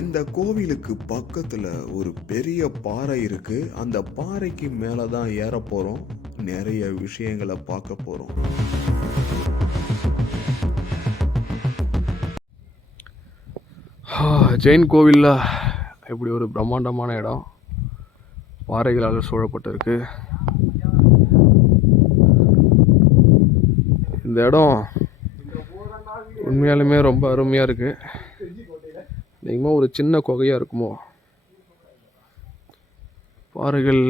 இந்த கோவிலுக்கு பக்கத்துல ஒரு பெரிய பாறை இருக்கு. அந்த பாறைக்கு மேல தான் ஏற போறோம். நிறைய விஷயங்களை பார்க்க போறோம். ஜெயின் கோவிலில் இப்படி ஒரு பிரம்மாண்டமான இடம் பாறைகளால் சூழப்பட்டிருக்கு. இந்த இடம் உண்மையாலுமே ரொம்ப அருமையாக இருக்கு. நீங்களும் ஒரு சின்ன குகையாக இருக்குமோ. பாறைகள்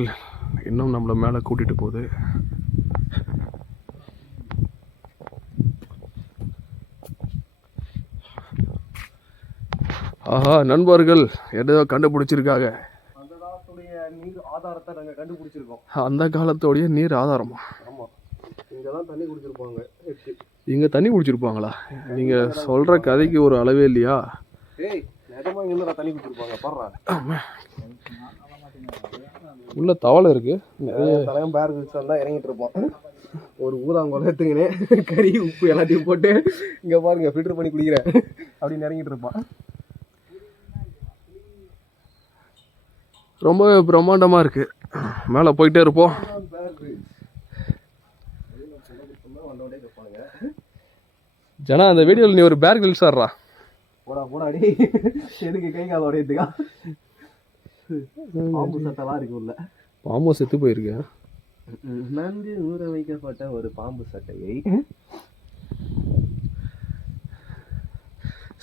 இன்னும் நம்மளை மேலே கூட்டிகிட்டு போகுது. ஆஹா, நண்பர்கள் ஏதோ கண்டுபிடிச்சிருக்காங்க. அந்த காலத்தோடைய நீர் ஆதாரமா? இங்கதான் தண்ணி குடிச்சிருப்பாங்க. இங்க தண்ணி குடிச்சிருப்பாங்களா? நீங்க சொல்ற கதைக்கு ஒரு அளவே இல்லையா? தண்ணி குடிச்சிருப்பாங்க. பாடுறா, உள்ள தவளை இருக்கு. தலையும் பேர் தான் இறங்கிட்டு இருப்போம். ஒரு ஊதாங்கொலை எடுத்துக்கினே கறி உப்பு எல்லாத்தையும் போட்டு இங்க பாருங்க ஃபில்டர் பண்ணி குடிக்கிறேன் அப்படின்னு இறங்கிட்டு இருப்பான். ரொம்ப பிரம்மாண்டமா இருக்கு. மேல போயிட்டே இருப்போம். ஜனா, அந்த வீடியோல நீ ஒரு பேர் கிரில்ஸ் ஆடுறா. போடா போடா அடி. எதுக்கு கை கால் உடையதுக்கா? பாம்பு சட்டெல்லாம் இருக்கு உள்ள. பாம்பு செத்து போயிருக்கேன். நன்கு ஊற வைக்கப்பட்ட ஒரு பாம்பு சட்டையை.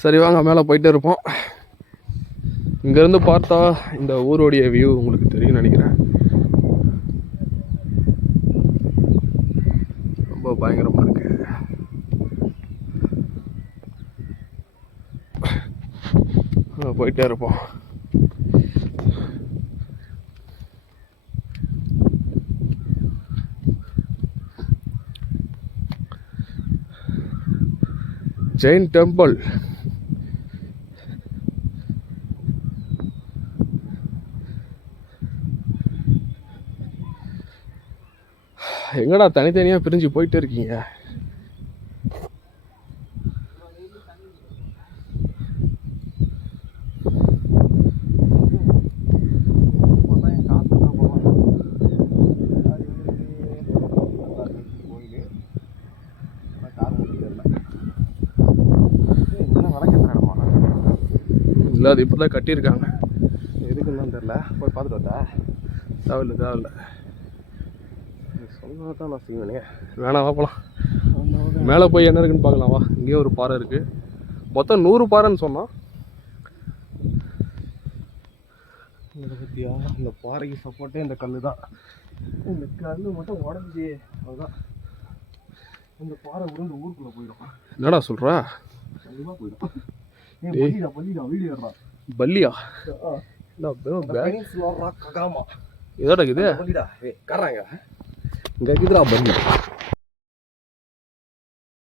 சரி வாங்க, மேலே போயிட்டே இருப்போம். இங்கேருந்து பார்த்தா இந்த ஊரோடைய வியூ உங்களுக்கு தெரியும் நினைக்கிறேன். ரொம்ப பயங்கரமாக இருக்கு. போயிட்டே இருப்போம். ஜெயின் டெம்பிள். எங்கடா தனித்தனியா பிரிஞ்சு போயிட்டே இருக்கீங்க? இல்லை, அது இப்போதான் கட்டியிருக்காங்க. எதுக்குன்னு தெரியல. போய் பார்த்துட்டு வந்தா தேவையில்லை. சொன்னா தான் நான் செய்வேனே. வேணாம், வாப்பலாம். மேலே போய் என்ன இருக்குன்னு பார்க்கலாம் வா. இங்கேயே ஒரு பாறை இருக்கு. மொத்தம் 100 பாறைன்னு சொன்னான். இதை பற்றியா? இந்த பாறைக்கு சப்போர்ட்டே இந்த கல் தான். இந்த கல் மட்டும் உடஞ்சி அதுதான் இந்த பாறை உருண்டு ஊருக்குள்ளே போயிடும். என்னடா சொல்கிறா? கண்டிப்பாக போயிடும். பல்லிடா வீடியோ பல்லியா? இதோட இது காராங்க இங்கே இருக்குதுடா பல்லி.